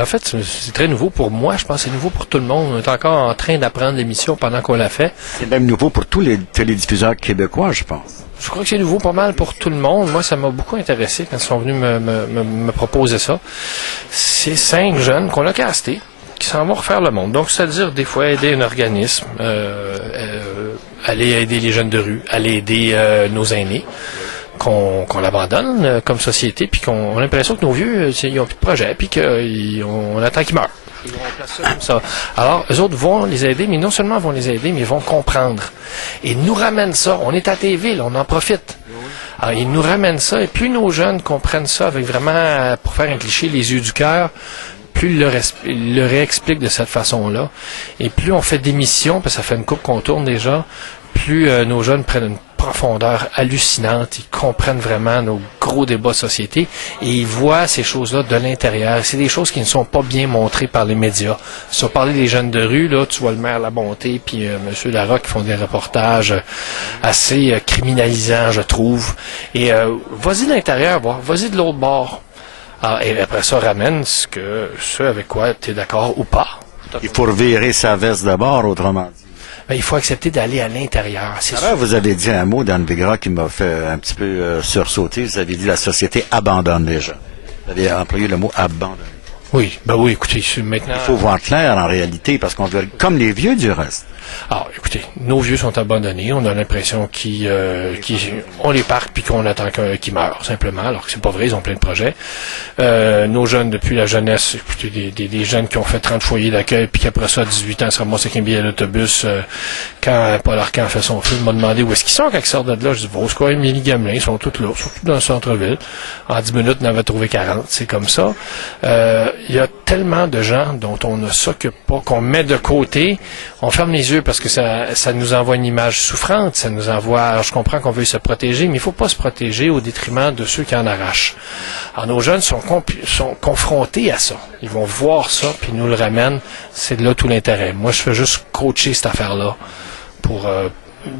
En fait, c'est très nouveau pour moi. Je pense que c'est nouveau pour tout le monde. On est encore en train d'apprendre l'émission pendant qu'on la fait. C'est même nouveau pour tous les télédiffuseurs québécois, je pense. Je crois que c'est nouveau pas mal pour tout le monde. Moi, ça m'a beaucoup intéressé quand ils sont venus me proposer ça. C'est 5 jeunes qu'on a castés qui s'en vont refaire le monde. Donc, c'est-à-dire, des fois, aider un organisme, aller aider les jeunes de rue, aller aider nos aînés, qu'on l'abandonne comme société, puis qu'on a l'impression que nos vieux, ils n'ont plus de projet, puis qu'on attend qu'ils meurent. Ils vont placer ça comme ça. Alors, eux autres vont les aider, mais non seulement vont les aider, mais ils vont comprendre. Et ils nous ramènent ça. On est à TV, là, on en profite. Alors, ils nous ramènent ça, et plus nos jeunes comprennent ça avec vraiment, pour faire un cliché, les yeux du cœur, plus ils le réexpliquent de cette façon-là. Et plus on fait d'émissions, parce que ça fait une coupe qu'on tourne déjà, plus nos jeunes prennent une profondeur hallucinante, ils comprennent vraiment nos gros débats de société et ils voient ces choses-là de l'intérieur. C'est des choses qui ne sont pas bien montrées par les médias. Si on parlait des jeunes de rue, là, tu vois le maire La Bonté puis M. Larocque qui font des reportages assez criminalisants, je trouve. Et vas-y de l'intérieur, vas-y de l'autre bord. Alors, et après ça, ramène ce avec quoi tu es d'accord ou pas. Il faut revirer sa veste d'abord, autrement dit. Ben, il faut accepter d'aller à l'intérieur. Alors, vous avez dit un mot d'Anne Bigra qui m'a fait un petit peu sursauter. Vous avez dit la société abandonne les gens. Vous avez employé le mot abandonner. Oui, ben oui, écoutez, maintenant... Il faut voir clair en réalité, parce qu'on veut, comme les vieux du reste. Alors, écoutez, nos vieux sont abandonnés. On a l'impression on les parque puis qu'on attend qu'ils meurent, simplement, alors que c'est pas vrai, ils ont plein de projets. Nos jeunes, depuis la jeunesse, écoutez, des jeunes qui ont fait 30 foyers d'accueil puis qu'après ça, à 18 ans, se ramassent avec un billet d'autobus quand Paul Arcand fait son film, m'a demandé où est-ce qu'ils sont quand ils sortent de là. Je dis, Rose-Croix, Émilie Gamelin, ils sont tous là, surtout dans le centre-ville. En 10 minutes, on en avait trouvé 40, c'est comme ça. Il y a tellement de gens dont on ne s'occupe pas, qu'on met de côté. On ferme les yeux parce que ça nous envoie une image souffrante, ça nous envoie... Alors, je comprends qu'on veut se protéger, mais il ne faut pas se protéger au détriment de ceux qui en arrachent. Alors, nos jeunes sont confrontés à ça. Ils vont voir ça, puis ils nous le ramènent. C'est de là tout l'intérêt. Moi, je fais juste coacher cette affaire-là pour...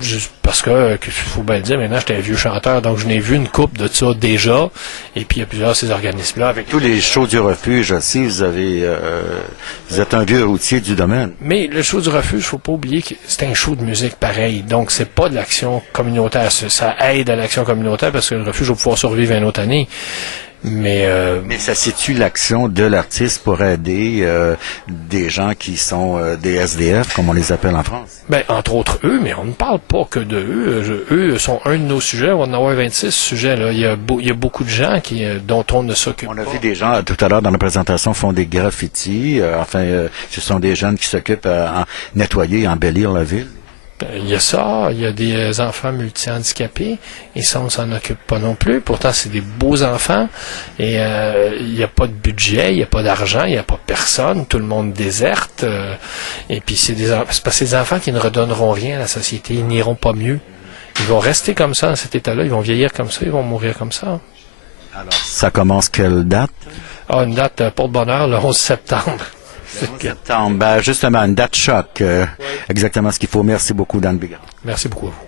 juste parce que, qu'il faut bien le dire, maintenant, j'étais un vieux chanteur, donc je n'ai vu une coupe de ça déjà, et puis il y a plusieurs de ces organismes-là. Avec tous les shows du refuge aussi, vous êtes un vieux routier du domaine. Mais le show du refuge, faut pas oublier que c'est un show de musique pareil, donc c'est pas de l'action communautaire, ça aide à l'action communautaire, parce que le refuge va pouvoir survivre une autre année. Mais ça situe l'action de l'artiste pour aider des gens qui sont des SDF, comme on les appelle en France. Ben, entre autres eux, mais on ne parle pas que de eux. Eux sont un de nos sujets. On va en avoir 26 sujets. Là. Il y a beaucoup de gens dont on ne s'occupe pas. On a vu des gens, tout à l'heure dans la présentation, font des graffitis. Ce sont des jeunes qui s'occupent à nettoyer, embellir la ville. Il y a ça, il y a des enfants multi-handicapés, et ça, on s'en occupe pas non plus. Pourtant, c'est des beaux enfants, et il n'y a pas de budget, il n'y a pas d'argent, il n'y a pas personne, tout le monde déserte. Et puis, c'est parce que ces enfants qui ne redonneront rien à la société, ils n'iront pas mieux. Ils vont rester comme ça, dans cet état-là, ils vont vieillir comme ça, ils vont mourir comme ça. Alors, ça commence quelle date? Ah, une date, porte-bonheur, le 11 septembre. Septembre, justement, une date choc. Exactement ce qu'il faut. Merci beaucoup, Dan Bigra. Merci beaucoup à vous.